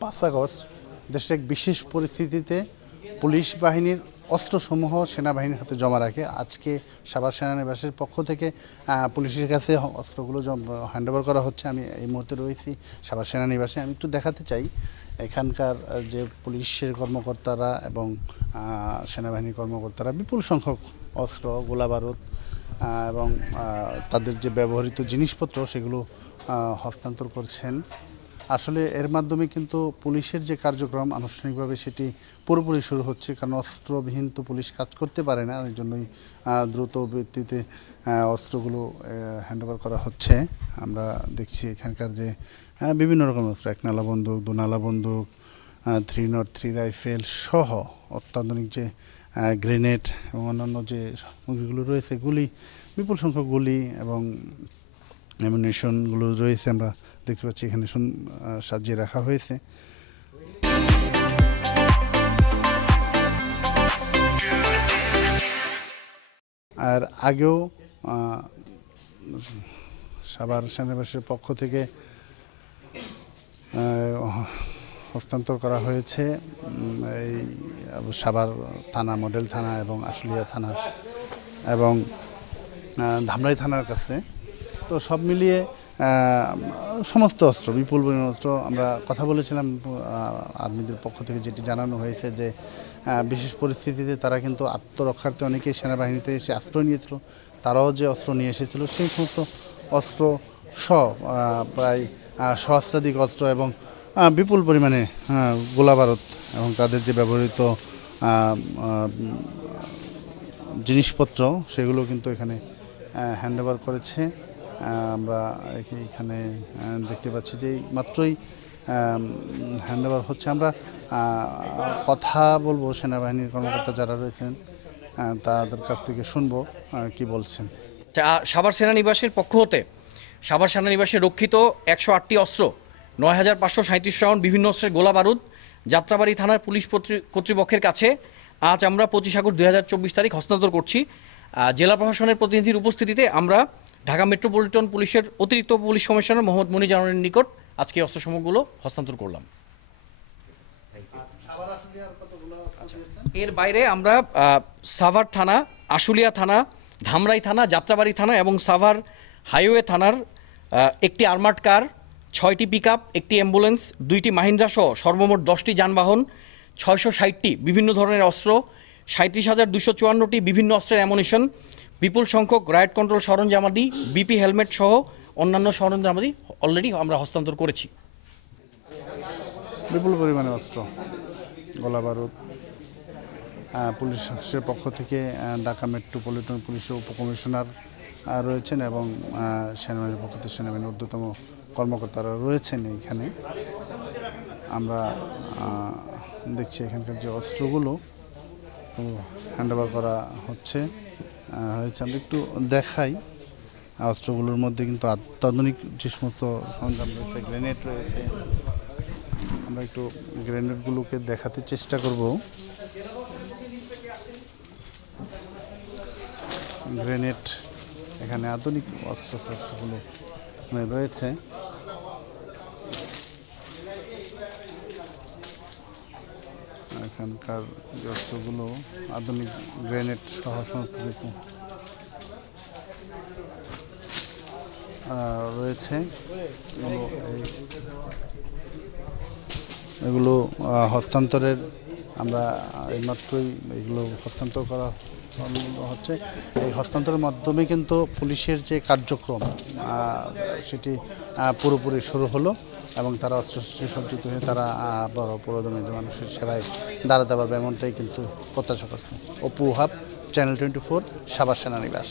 5 August দেশের এক বিশেষ পরিস্থিতিতে পুলিশ বাহিনীর অস্ত্রসমূহ সেনাবাহিনীর হাতে জমা রাখে। আজকে সাভার সেনানিবাসের পক্ষ থেকে পুলিশের কাছে অস্ত্রগুলো হ্যান্ডওভার করা হচ্ছে। আমি এই মুহূর্তে রয়েছি সাভার সেনানিবাসে। আমি একটু দেখাতে চাই এখানকার যে পুলিশের কর্মকর্তারা এবং সেনাবাহিনীর কর্মকর্তারা বিপুল সংখ্যক অস্ত্র, গোলাবারুদ এবং তাদের যে ব্যবহৃত জিনিসপত্র সেগুলো হস্তান্তর করছেন। আসলে এর মাধ্যমে কিন্তু পুলিশের যে কার্যক্রম আনুষ্ঠানিকভাবে সেটি পুরোপুরি শুরু হচ্ছে, কারণ অস্ত্রবিহীন তো পুলিশ কাজ করতে পারে না। এই জন্যই দ্রুত ভিত্তিতে অস্ত্রগুলো হ্যান্ডওভার করা হচ্ছে। আমরা দেখছি এখানকার যে বিভিন্ন রকমের অস্ত্র, 1 নালা বন্দুক, 2 নালা বন্দুক, 303 রাইফেল সহ অত্যাধুনিক যে গ্রেনেড এবং অন্যান্য যে সামগ্রীগুলো রয়েছে, গুলি, বিপুল সংখ্যক গুলি এবং অ্যামুনিশনগুলো রয়েছে। আমরা দেখতে পাচ্ছি এখানে সাজিয়ে রাখা হয়েছে। আর আগেও সাভার সেনানিবাসের পক্ষ থেকে হস্তান্তর করা হয়েছে এই সাভার থানা, মডেল থানা এবং আশুলিয়া থানা এবং ধামরাই থানার কাছে। তো সব মিলিয়ে সমস্ত অস্ত্র, বিপুল পরিমাণ অস্ত্র। আমরা কথা বলেছিলাম আর্মিদের পক্ষ থেকে, যেটি জানানো হয়েছে যে বিশেষ পরিস্থিতিতে তারা কিন্তু আত্মরক্ষার্থে অনেকেই সেনাবাহিনীতে এসে আশ্রয় নিয়েছিল। তারাও যে অস্ত্র নিয়ে এসেছিল সেই সমস্ত অস্ত্র সহ প্রায় সহস্রাধিক অস্ত্র এবং বিপুল পরিমাণে গোলাবারুদ এবং তাদের যে ব্যবহৃত জিনিসপত্র সেগুলো কিন্তু এখানে হ্যান্ডওভার করেছে। আমরা এখানে দেখতে পাচ্ছি যে মাত্রই হ্যান্ডওভার হচ্ছে। আমরা কথা বলবো সেনাবাহিনীর কর্মকর্তা যারা রয়েছেন তাদের কাছ থেকে শুনবো কি বলছেন। সাভার সেনানিবাসের পক্ষ হতে সাভার সেনানিবাসে রক্ষিত 108টি অস্ত্র, 9537 রাউন্ড বিভিন্ন অস্ত্রের গোলা বারুদ যাত্রাবাড়ি থানার পুলিশ কর্তৃপক্ষের কাছে আজ আমরা 25 আগস্ট 2024 তারিখ হস্তান্তর করছি। জেলা প্রশাসনের প্রতিনিধির উপস্থিতিতে আমরা ঢাকা মেট্রোপলিটন পুলিশের অতিরিক্ত পুলিশ কমিশনার মোহাম্মদ মনি জানানের নিকট আজকে অস্ত্রসমূহগুলো হস্তান্তর করলাম। এর বাইরে আমরা সাভার থানা, আশুলিয়া থানা, ধামরাই থানা, যাত্রাবাড়ি থানা এবং সাভার হাইওয়ে থানার একটি আর্মার্ড কার, 6টি পিকআপ, একটি অ্যাম্বুলেন্স, 2টি মাহিন্দ্রা সহ সর্বমোট 10টি যানবাহন, 660টি বিভিন্ন ধরনের অস্ত্র, 37,254টি বিভিন্ন অস্ত্রের অ্যামুনিশন, বিপুল সংখ্যক রাইট কন্ট্রোল সরঞ্জামাদি, বিপি হেলমেট সহ অন্যান্য সরঞ্জামাদি অলরেডি আমরা হস্তান্তর করেছি। বিপুল পরিমাণে অস্ত্র, গোলাবারুদ পুলিশের পক্ষ থেকে ঢাকা মেট্রোপলিটন পুলিশের উপকমিশনার রয়েছেন এবং সেনাবাহিনীর পক্ষ থেকে সেনাবাহিনীর ঊর্ধ্বতম কর্মকর্তারা রয়েছেন এইখানে। আমরা দেখছি এখানকার যে অস্ত্রগুলো হ্যান্ডওভার করা হয়েছে। আমরা একটু দেখাই, অস্ত্রগুলোর মধ্যে কিন্তু অত্যাধুনিক যে সমস্ত সরঞ্জাম রয়েছে, গ্রেনেড রয়েছে। আমরা একটু গ্রেনেডগুলোকে দেখাতে চেষ্টা করব। গ্রেনেড, এখানে আধুনিক অস্ত্রশস্ত্রগুলো রয়েছে। এখানকার যে অস্ত্রগুলো আধুনিক গ্রেনেড সহ সমস্ত কিছু রয়েছে। এগুলো হস্তান্তরের আমরা এইমাত্রই এগুলো হস্তান্তর করা হচ্ছে। এই হস্তান্তরের মাধ্যমে কিন্তু পুলিশের যে কার্যক্রম সেটি পুরোপুরি শুরু হলো এবং তারা অস্ত্রশস্ত্রে সজ্জিত হয়ে তারা বড় পুরোদমে মানুষের সেবায় দাঁড়াতে পারবে, এমনটাই কিন্তু প্রত্যাশা করছে। অপু হাব, চ্যানেল 24, সাভার সেনানিবাস।